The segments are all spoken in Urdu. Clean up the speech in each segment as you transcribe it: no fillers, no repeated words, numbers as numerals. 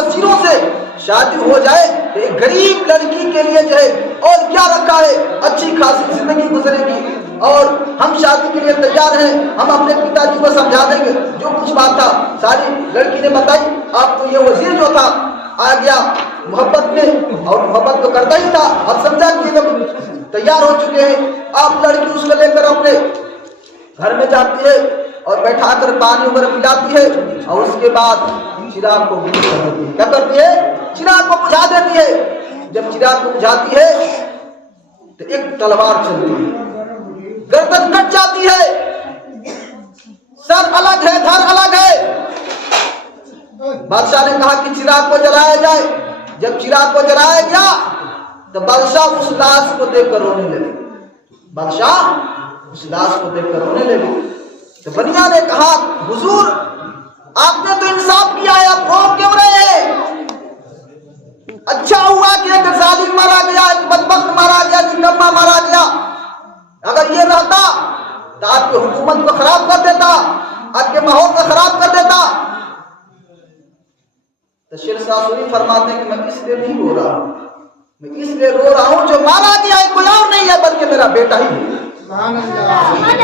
وزیروں سے شادی ہو جائے تو ایک غریب لڑکی کے لیے جو ہے اور کیا رکھا ہے، اچھی خاصی زندگی گزرے گی، اور ہم شادی کے لیے تیار ہیں، ہم اپنے پتا جی کو سمجھا دیں گے، جو کچھ بات تھا ساری لڑکی نے بتائی۔ آپ کو یہ وزیر جو تھا آ گیا محبت میں، اور محبت تو کرتا ہی تھا، اب سمجھا کہ جب تیار ہو چکے ہیں، آپ لڑکی اس کو لے کر اپنے گھر میں جاتی ہے اور بیٹھا کر پانی وغیرہ پلاتی ہے، اور اس کے بعد چراغ کو بجھا دیتی ہے۔ کیا کرتی ہے؟ چراغ کو بجھا دیتی ہے۔ جب چراغ کو بجھاتی ہے تو ایک تلوار چلتی ہے، گردن کٹ جاتی ہے، سر الگ ہے، دھر الگ ہے۔ بادشاہ نے کہا کہ چراغ کو جلایا جائے۔ جب چراغ کو جلایا گیا تو بادشاہ اس لاش کو دیکھ کر رونے لگے، بادشاہ اس لاش کو دیکھ کر رونے لگے۔ تو بنیا نے کہا حضور آپ نے تو انصاف کیا ہے، آپ رو کیوں رہے ہیں؟ اچھا ہوا کہ ایک ظالم مارا گیا، ایک بدبخت مارا گیا، نکما مارا گیا، اگر یہ رہتا تو آپ کی حکومت کو خراب کر دیتا، آپ کے ماحول کو خراب کر دیتا۔ تو شیر ساسوری فرماتے ہیں کہ میں اس لیے نہیں رو رہا ہوں، میں اس لیے رو رہا ہوں جو مارا گیا ہے کوئی اور نہیں ہے بلکہ میرا بیٹا ہی ہے۔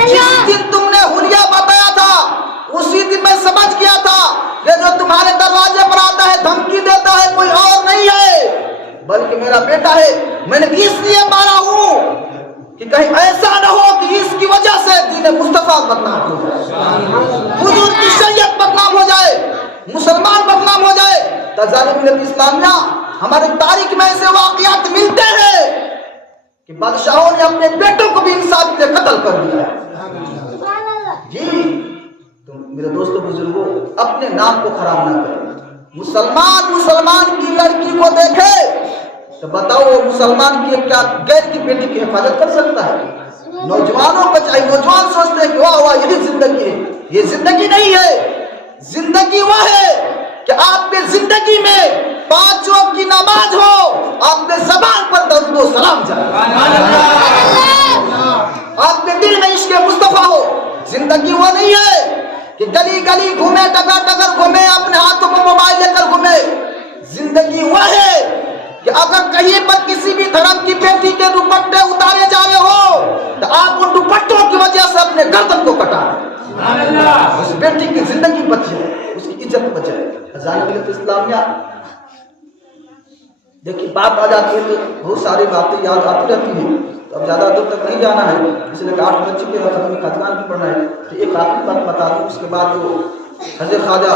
جس دن تم نے حلیہ بتایا تھا اسی دن میں سمجھ گیا تھا کہ جو تمہارے دروازے پر آتا ہے دھمکی دیتا ہے کوئی اور نہیں ہے بلکہ میرا بیٹا ہے۔ میں نے اس لیے مارا ہوں کہ کہیں ایسا نہ ہو کہ اس کی وجہ سے دین مصطفیٰ بدنام ہو جائے، حضور کی شریعت بدنام ہو جائے، مسلمان بدنام ہو جائے۔ ظالم ملت اسلامیہ ہماری تاریخ میں ایسے واقعات ملتے ہیں کہ بادشاہوں نے اپنے بیٹوں کو بھی انصاف کے لیے قتل کر دیا ہے۔ جی تو میرے دوستوں بزرگوں اپنے نام کو خراب نہ کریں۔ مسلمان کی لڑکی کو دیکھے تو بتاؤ وہ مسلمان کی کیا غیر کی بیٹی کی حفاظت کر سکتا ہے؟ نوجوانوں کو چاہیے، نوجوان سوچتے ہیں کہ واہ واہ یہی زندگی ہے، یہ زندگی نہیں ہے۔ زندگی وہ ہے کہ آپ کے زندگی میں 5 وقت کی نماز ہو، آپ کے زبان پر درود و سلام جائے، آپ کے دل میں عشق مصطفیٰ ہو۔ زندگی وہ نہیں ہے کہ گلی گلی گھومے، ڈگر ڈگر گھومے، اپنے ہاتھوں میں موبائل لے کر گھومے۔ زندگی وہ ہے کہ اگر کہیں پر کسی بھی دھرم کی بیٹی کے دوپٹے اتارے جا رہے ہو تو آپ ان دوپٹوں کی وجہ سے اپنے گردن کو کٹا دیں، اس بیٹی کی زندگی بچ جائے، اس کی عزت بچ جائے۔ ظالم ملت اسلامیہ دیکھیے بات آ جاتی ہے تو بہت ساری باتیں یاد آتی رہتی ہیں، تو اب زیادہ دور تک نہیں جانا ہے، اس لیے 8 بج چکے ہیں، ہمیں خاتمہ بھی پڑھنا ہے۔ تو ایک آخری بات بتا دوں، اس کے بعد جو حضرت خواجہ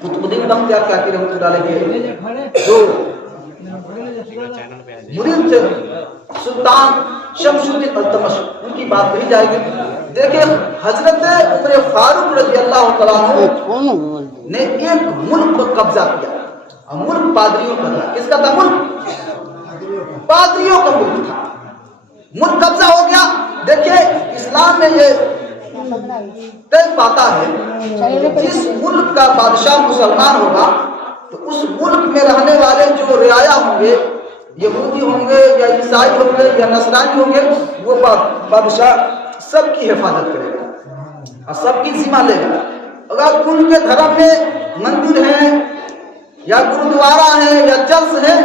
قطب الدین بختیار کاکی رحمۃ اللہ علیہ کے جو مرید تھے سلطان شمس الدین التمش، ان کی بات کہی جائے گی۔ دیکھیں حضرت عمر فاروق رضی اللہ تعالیٰ عنہ نے ایک ملک پر قبضہ کیا، اور ملک پادریوں کا تھا۔ کس کا تھا ملک؟ پادریوں کا ملک تھا۔ ملک قبضہ ہو گیا۔ دیکھیں اسلام میں یہ طے پاتا ہے جس ملک کا بادشاہ مسلمان ہوگا تو اس ملک میں رہنے والے جو رعایا ہوں گے، یہودی ہوں گے یا عیسائی ہوں گے یا نصرانی ہوں گے، وہ بادشاہ سب کی حفاظت کرے گا اور سب کی ذمہ لے گا۔ اگر ان کے دھرم میں مندر ہیں یا گرودوارا ہے یا چرچ ہے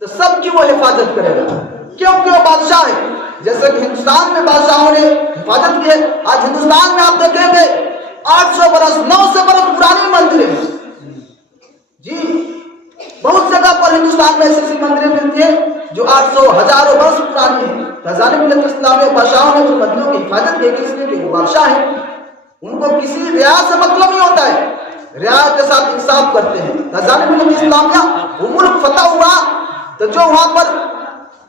تو سب کی وہ حفاظت کرے گا، کیونکہ وہ بادشاہ ہے۔ جیسے کہ ہندوستان میں بادشاہوں نے حفاظت کی ہے، آج ہندوستان میں آپ دیکھیں گے 800 برس 900 برس پرانی مندریں ہیں۔ جی بہت جگہ پر ہندوستان میں ایسی مندریں ملتی ہیں جو 800 1000 برس پرانی ہیں۔ ظالم ملت اسلامیہ بادشاہوں نے تو مندروں کی حفاظت کی ہے، اس لیے کہ وہ بادشاہ ہیں، ان کو کسی رعایا سے مطلب نہیں ہوتا ہے، رعایا کے ساتھ انصاف کرتے ہیں۔ ظالم ملت اسلامیہ وہ ملک فتح ہوا تو جو وہاں پر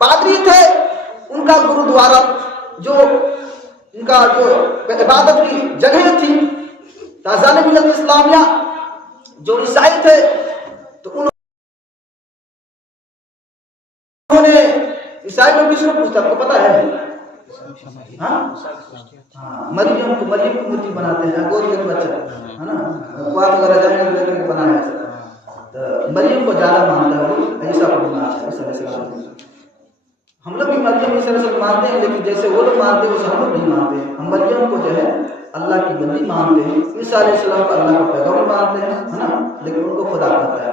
پادری تھے ان کا گرودوارا جو ان کا جو عبادت کی جگہ تھی، ظالم ملت اسلامیہ جو عیسائی تھے تو انہوں نے عیسائی میں کس کو پوچھتا آپ کو پتا ہے؟ مریم کو مورتی بناتے ہیں، گود کا بچہ ہے نا، کوات وغیرہ جانے لے کر بنایا ہے، تو مریم کو زیادہ مانتا ہے، وہ عیسیٰ کو مانتا ہے۔ ہم لوگ بھی مریم عیسیٰ سے مانتے ہیں، لیکن جیسے وہ لوگ مانتے ہیں ویسے ہم لوگ نہیں مانتے ہیں۔ ہم مریم کو جو ہے اللہ کی بندی مانتے ہیں، عیسیٰ علیہ السلام کو اللہ کا پیغمبر مانتے ہیں، ہے نا، لیکن ان کو خدا کہتا ہے۔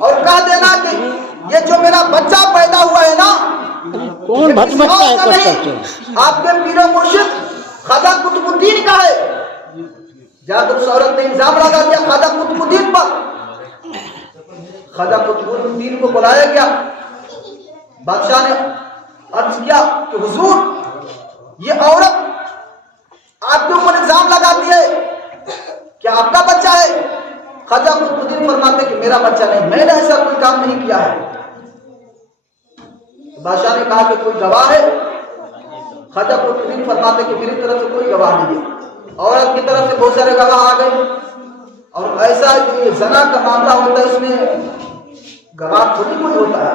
اور کہہ دینا کہ یہ جو میرا بچہ پیدا ہوا ہے نا کون کسی اور کا نہیں، آپ کے پیر و مرشد خواجہ قطب الدین کا ہے۔ جا کر اس عورت نے الزام لگا دیا خواجہ قطب الدین پر۔ خواجہ قطب الدین کو بلایا گیا، بادشاہ نے عرض کیا کہ حضور یہ عورت آپ کے اوپر الزام لگاتی ہے، کیا آپ کا بچہ ہے؟ خواجہ قطب الدین فرماتے کہ میرا بچہ نہیں، میں نے ایسا کوئی کام نہیں کیا ہے۔ بادشاہ نے کہا کہ کوئی گواہ ہے؟ خواجہ قطب الدین فرماتے کہ میری طرف سے کوئی گواہ نہیں ہے۔ عورت کی طرف سے بہت سارے گواہ آ گئے، اور ایسا کہ زنا کا معاملہ ہوتا ہے اس میں گواہ تھوڑی کوئی ہوتا ہے،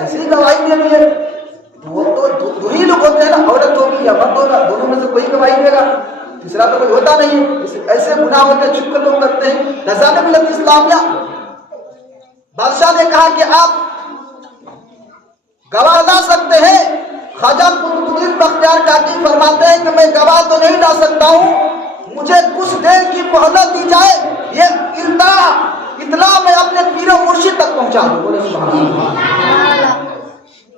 ایسے ہی گواہی دے دی ہے، وہ تو دو ہی لوگ ہوتے ہیں نا، عورت ہوگی یا مرد ہوگا، دونوں میں سے کوئی گواہی دے گا، تیسرا تو کوئی ہوتا نہیں۔ ایسے گناہ ہوتے ہیں، چھپ کر لوگ کرتے ہیں۔ نظام ملت اسلامیہ بادشاہ نے کہا کہ آپ گواہ لا سکتے ہیں۔ خواجہ قطب الدین بختیار کاکی فرماتے ہیں کہ میں گواہ تو نہیں لا سکتا ہوں، مجھے کچھ دیر کی مہلت دی جائے، یہ اطلاع میں اپنے پیر و مرشد تک پہنچا دوں۔ بولے سبحان اللہ۔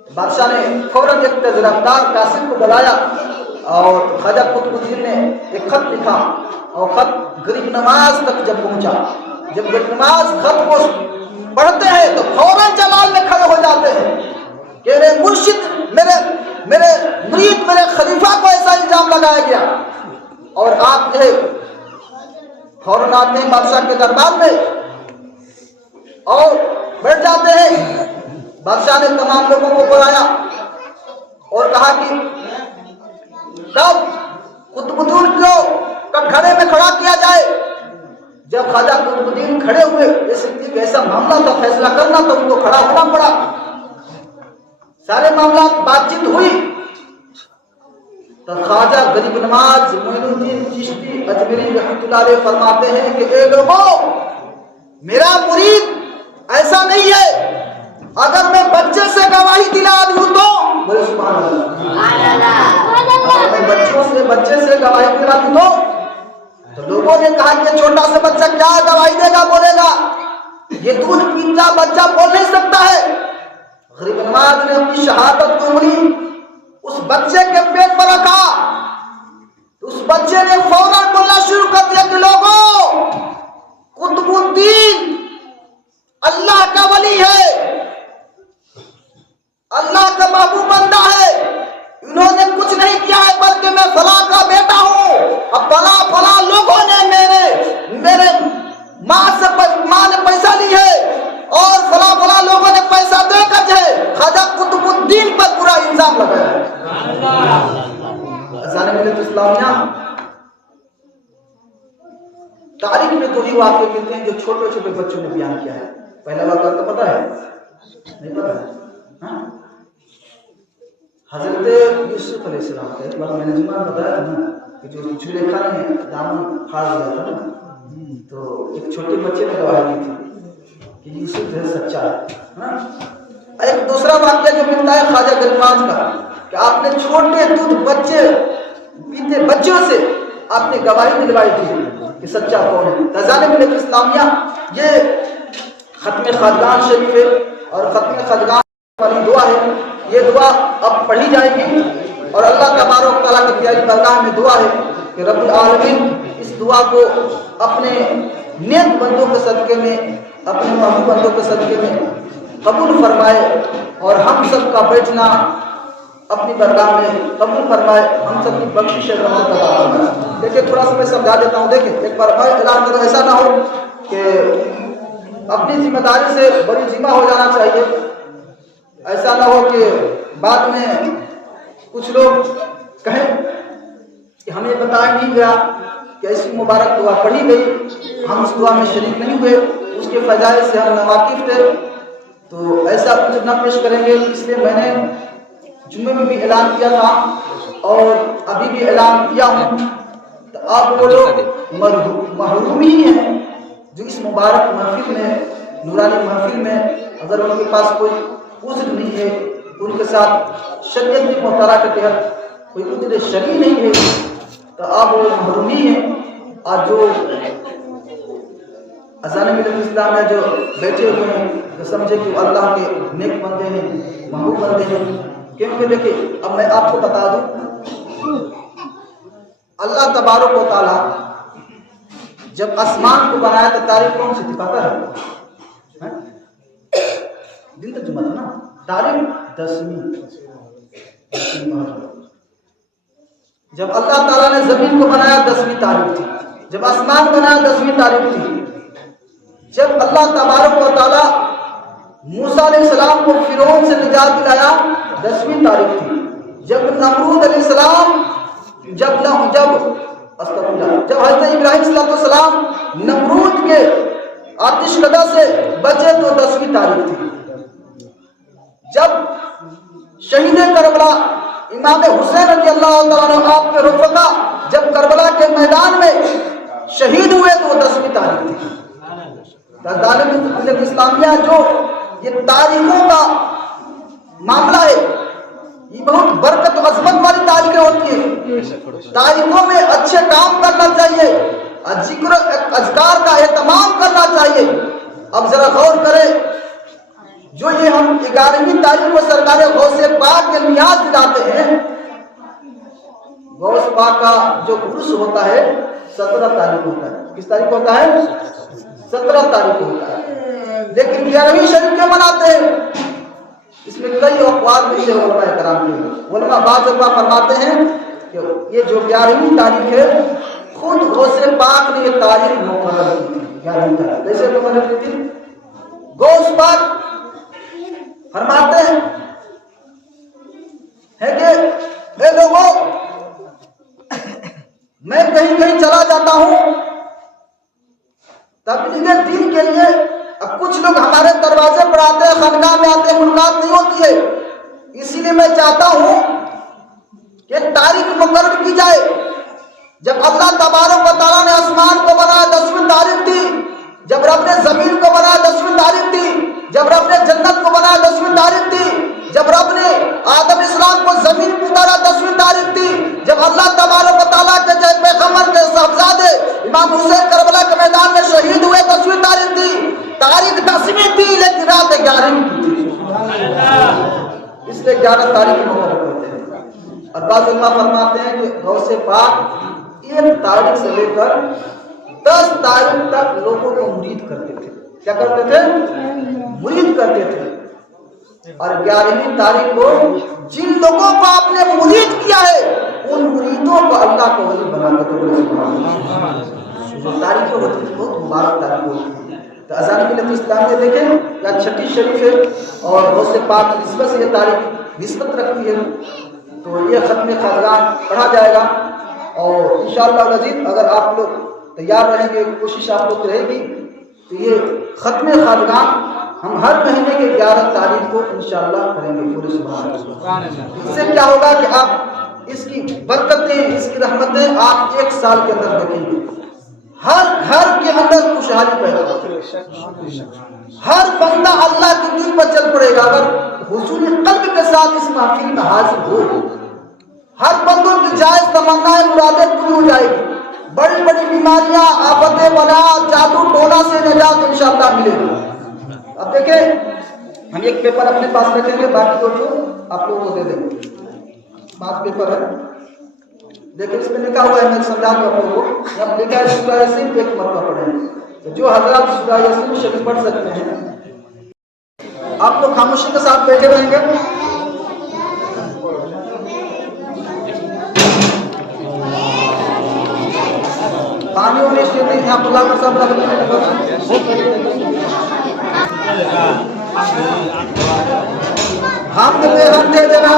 بادشاہ نے فوراً ایک تیز رفتار کاتب کو بلایا، اور خواجہ قطب الدین نے ایک خط لکھا، اور خط غریب نواز تک جب پہنچا، جب غریب نواز خط کو پڑھتے ہیں تو فوراً جلال میں کھڑے ہو جاتے ہیں کہ میرے مرشد، میرے مرید، میرے خلیفہ کو ایسا الزام لگایا گیا، اور آپ جو ہے فوراً آتے ہیں بادشاہ کے دربار میں اور بیٹھ جاتے ہیں۔ بادشاہ نے تمام لوگوں کو بلایا اور کہا کہ کب قطب الدین کو کٹگھرے میں کھڑا کیا جائے۔ جب خواجہ قطب الدین کھڑے ہوئے، یہ ایسا معاملہ تھا، فیصلہ کرنا تو ان کو کھڑا ہونا پڑا۔ سارے معاملات بات چیت ہوئی تو خواجہ غریب نواز معین الدین چشتی اجمیری رحمۃ اللہ علیہ فرماتے ہیں کہ اے لوگوں، میرا مرید ایسا نہیں ہے، اگر میں بچے سے گواہی دلا دوں تو، بولے سبحان اللہ، اگر میں بچے سے گواہی دلا دوں تو لوگوں نے کہا کہ چھوٹا سا بچہ کیا گواہی دے گا، بولے گا، یہ دودھ پیتا بچہ بول نہیں سکتا ہے۔ غریب نواز نے اپنی شہادت کو انگلی اس بچے کے پیٹ پر رکھا، اس بچے نے فوراً بولنا شروع کر دیا کہ لوگوں، قطب الدین اللہ کا ولی ہے، اللہ کا محبوب بندہ ہے، انہوں نے کچھ نہیں کیا ہے بلکہ میں فلاں کا بیٹا ہوں، اب فلاں لوگوں نے میرے ماں نے پیسہ لی ہے، اور فلاں لوگوں نے پیسہ دے کر جو ہے خواجہ قطب الدین پر پورا الزام لگایا ہے۔ نظام ملت اسلامیہ تاریخ میں تو ہی واقعے ملتے ہیں جو چھوٹے چھوٹے بچوں نے بیان کیا ہے۔ پہلا واقعہ تو پتا ہے؟ نہیں پتا ہے؟ حضرت یوسف علیہ السلام کا ایک بار میں نے جمعہ بتایا تھا نا کہ جو زلیخا نے دامن پھاڑ دیا تھا نا، تو ایک چھوٹے بچے نے گواہی دی تھی کہ یوسف جو ہے سچا ہے۔ ایک دوسرا واقعہ جو ملتا ہے خواجہ غریب نواز کا کہ آپ نے چھوٹے دودھ بچے پیتے بچوں سے آپ نے گواہی دلوائی تھی کہ سچا کون ہے۔ نظام ملت اسلامیہ یہ ختم خاجگان شریف ہے، اور ختم خاجگان والی دعا ہے، یہ دعا اب پڑھی جائے گی، اور اللہ تبارک و تعالیٰ کی پیاری بارگاہ میں دعا ہے کہ رب العالمین اس دعا کو اپنے نیک بندوں کے صدقے میں، اپنے محبوب بندوں کے صدقے میں قبول فرمائے، اور ہم سب کا بیٹھنا اپنی بارگاہ میں قبول فرمائے، ہم سب کی بخشش رحمت عطا فرمائے۔ دیکھیں تھوڑا سا میں سمجھا دیتا ہوں، دیکھیں ایک بار میں اعلان کروں، ایسا نہ ہو کہ اپنی ذمہ داری سے بڑی ذمہ ہو جانا چاہیے، ایسا نہ ہو کہ بعد میں کچھ لوگ کہیں کہ ہمیں بتایا نہیں گیا کہ ایسی مبارک دعا پڑھی گئی، ہم اس دعا میں شریک نہیں ہوئے، اس کے فضائل سے ہم ناواقف تھے، تو ایسا کچھ نہ پیش کریں گے۔ اس لیے میں نے جمعے میں بھی اعلان کیا تھا اور ابھی بھی اعلان کیا ہوں، تو آپ وہ لوگ محروم ہی ہیں جو اس مبارک محفل میں، نورانی محفل میں، اگر ان کے پاس کوئی عذر نہیں ہے، ان کے ساتھ شریعت کی محترا کے تحت کوئی عذر شرعی نہیں ہے، تو آپ وہ محروم ہی ہیں، اور جو اذان ملت اسلام میں جو بیٹھے ہوئے ہیں جو سمجھے کہ وہ اللہ کے نیک بندے ہیں، محبوب بندے ہیں، کیونکہ دیکھیں اب میں آپ کو بتا دوں، اللہ تبارک و تعالی جب آسمان کو بنایا تو تاریخ کون سی تھی پتہ ہے؟ دن تو جمعہ تھا نا، تاریخ 10ویں۔ جب اللہ تعالیٰ نے زمین کو بنایا 10ویں تاریخ تھی، جب آسمان بنایا 10ویں تاریخ تھی، جب اللہ تبارک و تعالیٰ موسیٰ علیہ السلام کو فرعون سے نجات دلایا 10ویں تاریخ تھی، جب نمرود علیہ السلام جب حضرت ابراہیم صلی اللہ علیہ وسلم نمرود کے آتش کدہ سے بچے تو 10ویں تاریخ تھی، جب شہید کربلا امام حسین رضی اللہ تعالیٰ عنہ آپ کے رفقا جب کربلا کے میدان میں شہید ہوئے تو وہ 10ویں تاریخ تھی۔ دارالعلوم اسلامیہ جو یہ تاریخوں کا معاملہ ہے، یہ بہت برکت و عظمت والی تاریخیں ہوتی ہیں۔ تاریخوں میں اچھے کام کرنا چاہیے، ذکر اذکار کا اہتمام کرنا چاہیے۔ اب ذرا غور کریں، جو یہ ہم 11ویں تاریخ کو سرکار غوث پاک کے نیاز دلاتے ہیں، غوث پاک کا جو عرس ہوتا ہے 17 تاریخ ہوتا ہے۔ کس تاریخ ہوتا ہے؟ 17 تاریخ ہوتا ہے، لیکن 11ویں شریف کے مناتے ہیں۔ اس میں کئی اقوال ملتے ہیں علماء کرام کے۔ علماء بعض علماء فرماتے ہیں کہ یہ جو 11ویں تاریخ ہے خود غوث پاک نے یہ تاریخ مقرر کی تھی۔ 11ویں تاریخ کیسے مقرر کی تھی؟ غوث پاک فرماتے ہیں کہ اے لوگوں، میں کہیں کہیں چلا جاتا ہوں تبلیغ دین کے لیے، اب کچھ لوگ ہمارے دروازے پر آتے ہیں، خانقاہ میں آتے ہیں، ملاقات نہیں ہوتی ہے، اسی لیے میں چاہتا ہوں کہ تاریخ مقرر کی جائے۔ جب اللہ تبارک و تعالیٰ نے آسمان کو بنایا 10ویں تاریخ تھی، جب رب نے زمین کو بنایا 10ویں تاریخ تھی، جب رب نے جنت کو بنایا 10ویں تاریخ تھی، جب رب نے آدم اسلام کو زمین پر اتارا 10ویں تاریخ تھی، جب اللہ تبارک و تعالیٰ کے پیغمبر کے صاحبزادے امام حسین کربلا کے میدان میں شہید ہوئے 10ویں تاریخ تھی۔ تاریخ 10ویں تھی لیکن رات 11ویں تھی، اس لیے 11 تاریخ مقرر کرتے ہیں۔ اور بعض علماء فرماتے ہیں کہ غوث پاک 1 تاریخ سے لے کر 10 تاریخ تک لوگوں کو مرید کرتے تھے۔ کیا کرتے تھے؟ مرید کرتے تھے۔ اور 11ویں تاریخ کو جن لوگوں کو آپ نے مرید کیا ہے ان مریدوں کو اللہ کو ولی بناتے تھے۔ جو تاریخ ہوتی ہے بہت مبارک تاریخ ہوتی ہے۔ تو اذان ملت اسلام میں دیکھیں یا چھٹی شریف ہے اور غوث پاک کی نسبت سے یہ تاریخ نسبت رکھتی ہے، تو یہ ختم خاندان پڑھا جائے گا۔ اور انشاءاللہ العزیز اگر آپ لوگ تیار رہیں گے، کوشش آپ لوگ رہے گی، تو یہ ختم خاندان ہم ہر مہینے کے 11 تاریخ کو انشاءاللہ کریں گے پورے سبحان اللہ۔ اس سے کیا ہوگا کہ آپ اس کی برکتیں، اس کی رحمتیں آپ 1 سال کے اندر دیکھیں گے۔ ہر گھر کے اندر خوشحالی پیدا ہوگی، ہر بندہ اللہ کے دین پر چل پڑے گا اگر حضور قلب کے ساتھ اس محفل میں حاضر ہو۔ ہر بندوں کی جائز تمنائیں مرادیں پوری ہو جائے گی، بڑی بڑی بیماریاں، آفتیں، بلا، جادو ٹونا سے نجات انشاءاللہ ملے گی۔ اب دیکھیں ہم ایک پیپر اپنے پاس رکھیں گے، باقی دو آپ لوگوں کو دے دیں گے۔ 5 پیپر ہے، دیکھیں اس میں لکھا ہوا ہے، میں سمجھا دوں آپ لوگوں کو، یہاں لکھا ہے سورہ یاسین 1 مرتبہ پڑھیں۔ جو حضرات سورہ یاسین شریف پڑھ سکتے ہیں آپ لوگ خاموشی کے ساتھ بیٹھے رہیں گے۔ پانی اور اس لیے آپ اللہ کا سب ہم دے ہم دے دینا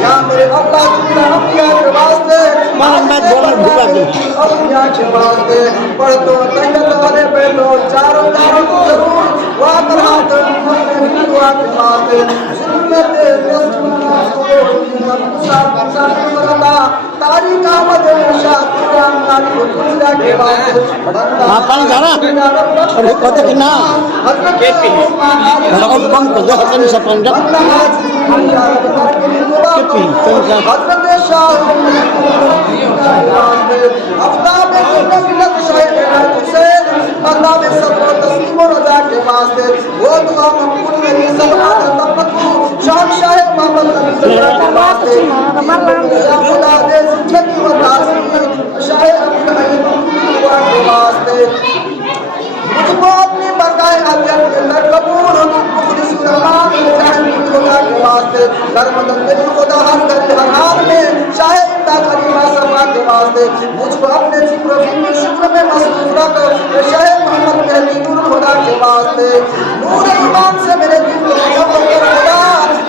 یا میرے اللہ کی ہمیا کے واسطے ہمیا کے واسطے پڑھ دو تیت والے بیٹھو چاروں ضرور وا کر ہاتھ دعا کے واسطے سنت تاریخ احمد شاہ قرآن تاریخ گزرا کے واسطے پانی جانا کہتے کہ نا لگن کم کو جو ہتن سے پنجاب حضرت شاہ آفتاب ملت شاہ حسین مقام صبر و تسلیم و رضا کے واسطے وہ دعا مقبول میری سلامت تمکو شاہ شاہ محمد علی صدر کے واسطے یا خدا دے زندگی و تاثیر شاہ ابو العین دعا کے واسطے مجھ کو اپنی بقائے اجل میں قبول مخلص الرحمن جہن خدا کے واسطے کرمدن میری خدا ہر گھر ہر حال میں شاہ امداد خلیفہ صفا کے واسطے مجھ کو اپنے ذکر و فکر شکر میں مصروف رکھ شاہ محمد مہدی نور الہدیٰ کے واسطے نور ایمان سے میرے دل کو مکمل کر خدا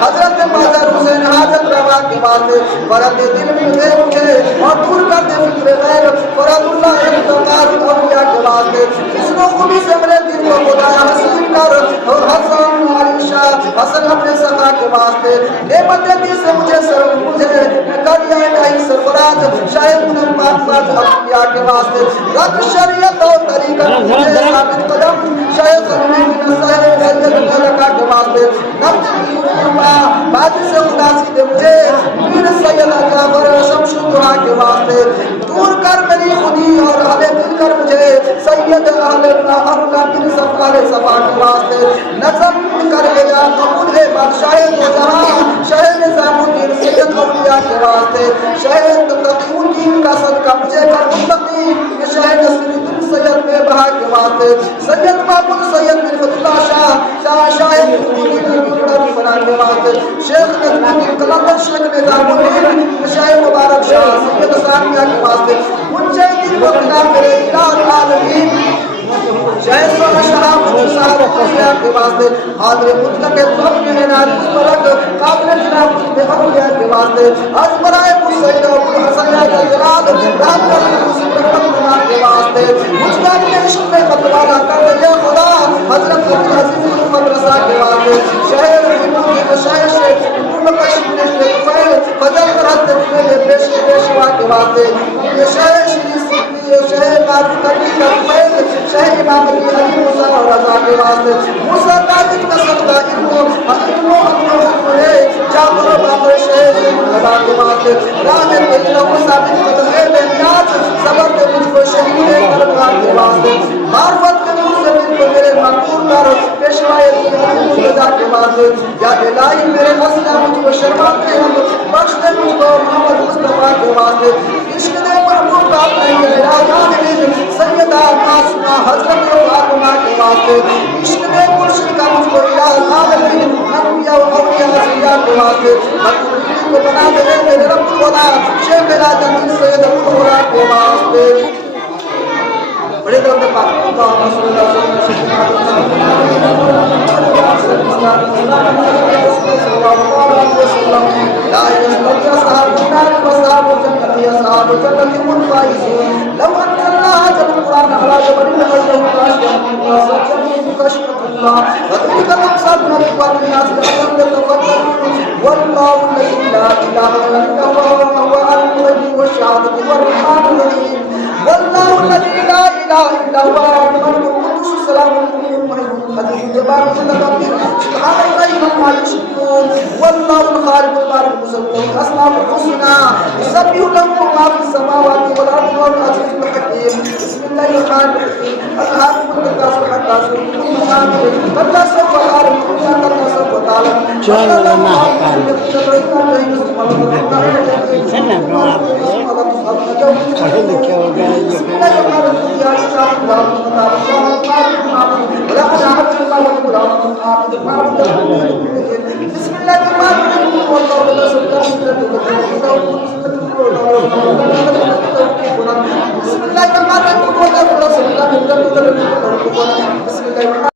حضرت مظہر حسین حاجت روا کے واسطے فرد دل میں دے مجھے اور دور کر دے فکر غیر فرد اللہ اقتدار اولیاء کے واسطے حسن و خوبی سے میرے دل کو خدا حسین کر اور حسن علی شاہ حسن اپنے سخا کے واسطے نعمت دی سے مجھے کر یا الہی سرفراز شاہ منم پاک اولیاء کے واسطے رد شریعت اور طریقت مجھے ثابت قدم شاہ خلیل نصائر سید ملکہ کے واسطے نفس کی علماء بعد سے خلاصی دے مجھے پیر سید جعفر شمش الدعا کے واسطے دور کر میری خودی اور حل دل کر مجھے سید اہل اللہ پیر سفار صفا کے واسطے نظم کر گیا قبول ہے بادشاہ دو جہاں شاہ نظام الدین سید اولیاء کے واسطے شاہ تقی الدین کا صدقہ مجھے کر متقی شاہ نصر الدین سید بے بہا کے واسطے سید محمود سید بن فتح شاہ شاہ الدین فنا کے واسطے شیخ نجم کلندر شیخ نظام الدین شاہ مبارک شاہ سید ثانیہ کے واسطے منجے دین کو بنا میرے الہ العالمین شاہ سونا شاہ صاحب اولیاء کے واسطے حاضر مطلق طب میں ناری برک قابل جناب بے اولیاء کے واسطے از برائے سید ابو الحسن جلال رحمت اللہ کے واسطے مجھے اپنے عشق میں متوالا کر دے خدا حضرت عزیز المدرسہ کے واسطے شہر شاہ شیخ فضل فرحت میرے پیش پیشوا کے واسطے شاہ شریف شاہ معروف کرنی کا فیض شاہ امام علی موسیٰ اور رضا کے واسطے موسیٰ قادر کا صدقہ علم و ہے جابر و باقر شاہ رضا کے واسطے راہ تیلہ و ثابت قدم ہے بے نیاز صبر دے مجھ کو شہید کربلا کے واسطے معرفت کے نور سے مجھ کو میرے مقبول کر پیشوائے رضا کے واسطے یا الہی میرے مسئلہ مجھ کو شرماتے ہیں بخش دے مجھ کو محمد مصطفیٰ کے واسطے عشق دے محبوب باپ نہیں ہے سیدہ قاسمہ حضرت فاطمہ کے واسطے عشق دے مرشد کا مجھ کو الہ العالمین انبیاء و اولیاء رسیہ کے واسطے مقبول کو بنا دے میرے رب خدا شیخ العظم سید القرآ کے واسطے بڑے درد پاک اللہم صلی اللہ علیہ وسلم لا يشمل أصحاب النار وأصحاب الجنة أصحاب الجنة هم الفائزون لو أنزلنا هذا القرآن على جبل لرأيته خاشعا خشية الله وتلك الأمثال نضربها للناس لعلهم يتفكرون والله الذي لا إله إلا هو عالم الغيب والشهادة والرحمن الرحيم والله الذي لا إله إلا هو الملك القدوس السلام المؤمن المهيمن العزيز الجبار المتكبر سبحان الله عما يشركون والله الخالق البارئ المصور الأسماء الحسنى يسبح له ما في السماوات والأرض وهو العزيز الحكيم بسم الله الرحمن الرحيم الحاكم التكاثر حتى زرتم المقابر كلا سوف تعلمون كلا سوف تعلمون بسم الله الرحمن الرحيم والله لا سلطان بسم الله الرحمن الرحيم